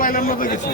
পাইলাম না তো কিছু।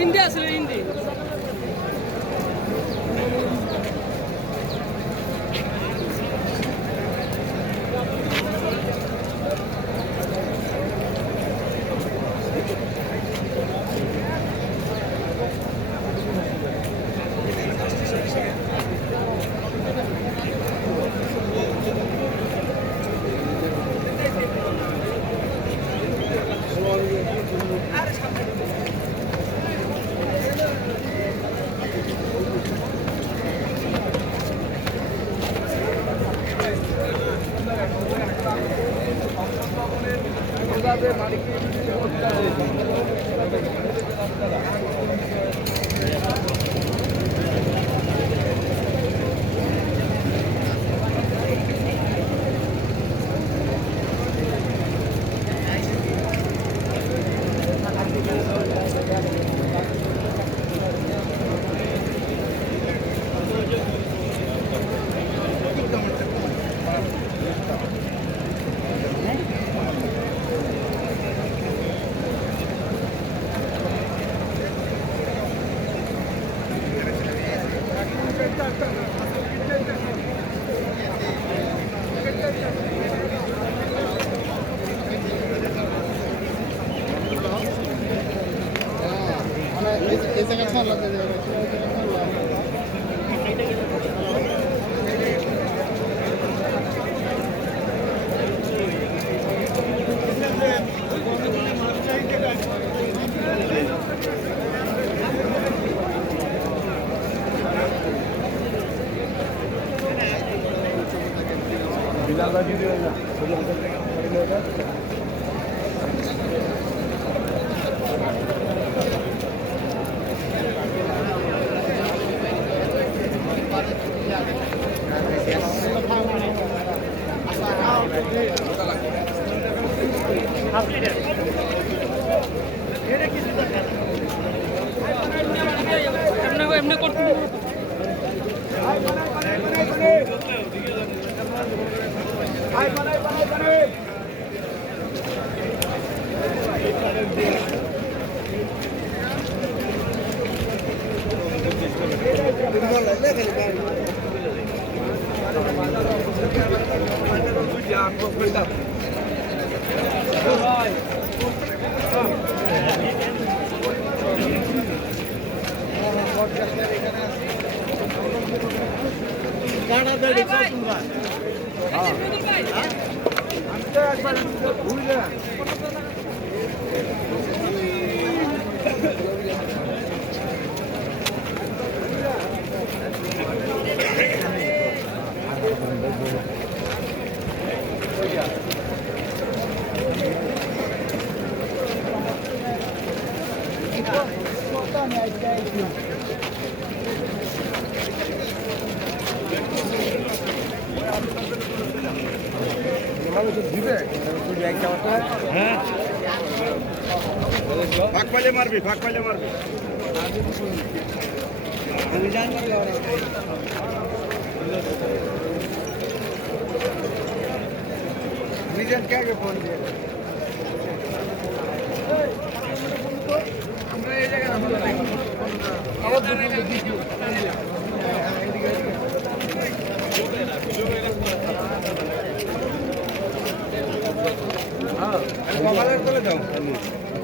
India asli India. এমনি করতে হ্যাঁ ফাঁক পাইলে মারবি, ফাঁক পাইলে মারবি। আমি জানি নিজের কে আগে ফোন দিয়ে আমরা এই জায়গায়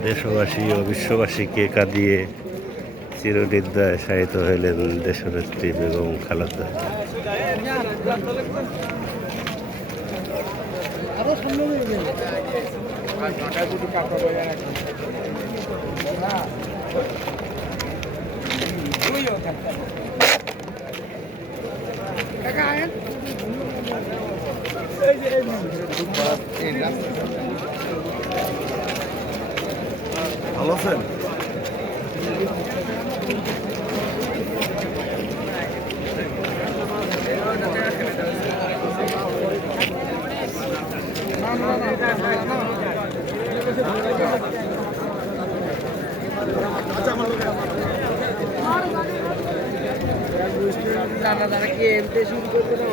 দেশবাসী ও বিশ্ববাসীকে কাঁদিয়ে চিরনিদ্রায় শায়িত হইলেন দেশনেত্রী বেগম খালেদা। ভালো আছেন? দাদা কি এমতে শুরু করতে না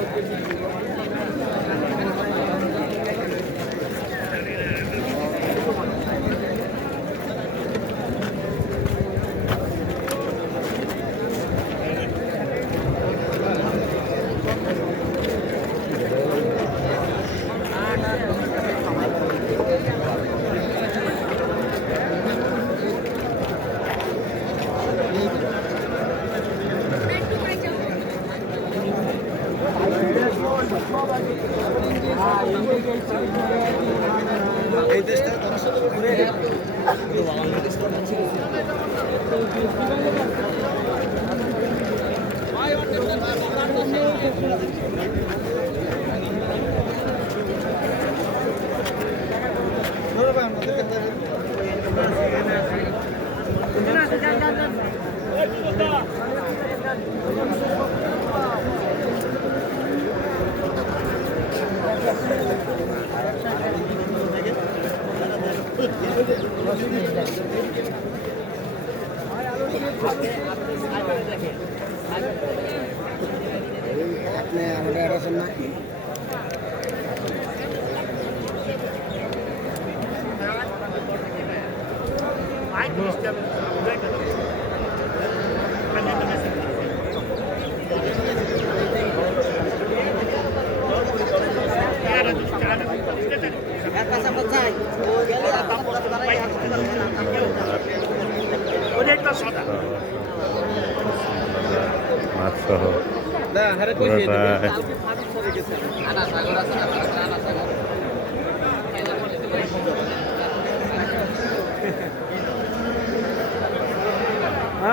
এই দেশটা আপনি আমাদের আছেন না মাছ সহ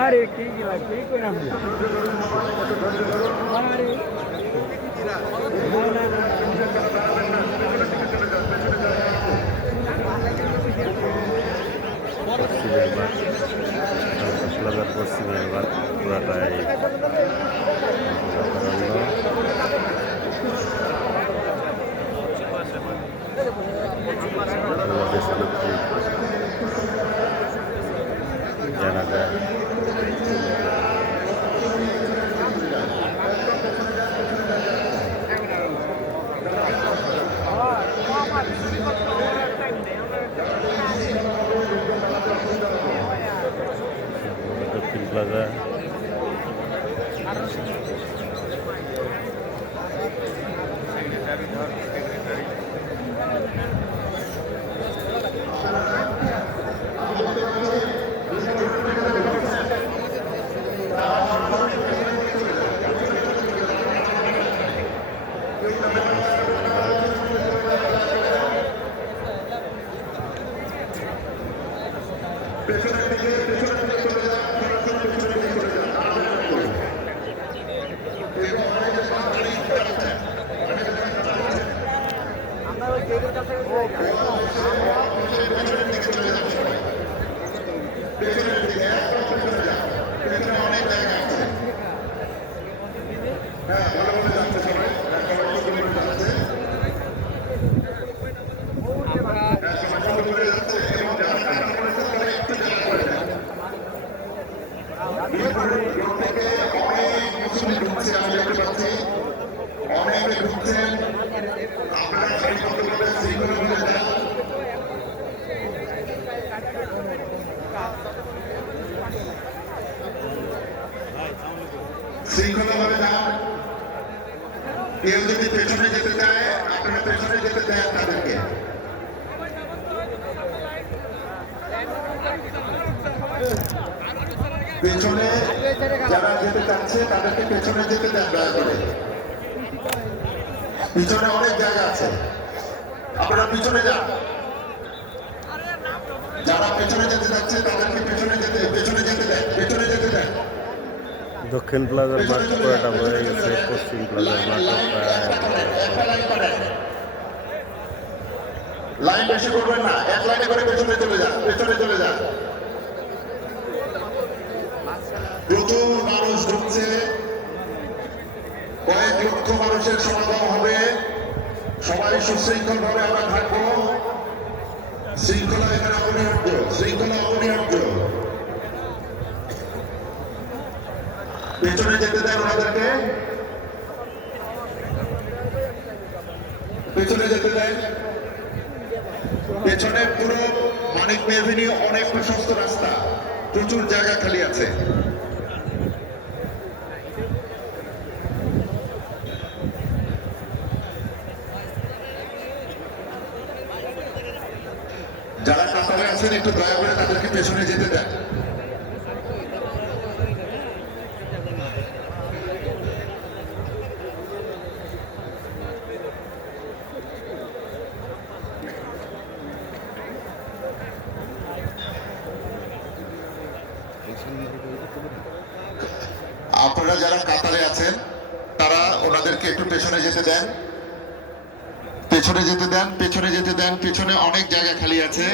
আরে ঠিক আছে ঠিক করে আমরা আরে পশ্চিমের বার পুরাটাই জানা যায়। দক্ষিণ প্লাজা পেছনে থেকে শৃঙ্খলাভাবে নাম কেউ যদি পেছনে যেতে চায় আপনারা পেছনে যেতে দেন তাদেরকে পেছনে যারা যেতে চাচ্ছে তাদেরকে পেছনে যেতে দেন দয়া করে পিছনে অনেক জায়গা আছে আপনারা পিছনে যান যারা পেছনে যেতে যাচ্ছে তাদেরকে পেছনে যেতে দেন পেছনে যেতে দেন দক্ষিণ প্লাজার মাঠ পুরাটা হয়ে গেছে, পশ্চিম প্লাজার মাঠও প্রায় লাইন বেশি করবেন না এক লাইনে করে পেছনে চলে যান প্রচুর মানুষ ঢুকছে কয়েক লক্ষ মানুষের সমাগম হবে সবাই সুশৃঙ্খল ভাবে আমরা থাকবো শৃঙ্খলা এখানে অপরিহার্য পেছনে যেতে দেন ওনাদেরকে পেছনে যেতে দেন পেছনে পুরো মানিক এভিনিউ অনেক প্রশস্ত রাস্তা প্রচুর জায়গা খালি আছে যারা কাতারে আছেন একটু দয়া করে তাদেরকে পেছনে যেতে দেন আপনারা যারা কাতারে আছেন তারা ওনাদেরকে একটু পেছনে যেতে দেন পেছনে অনেক জায়গা খালি আছে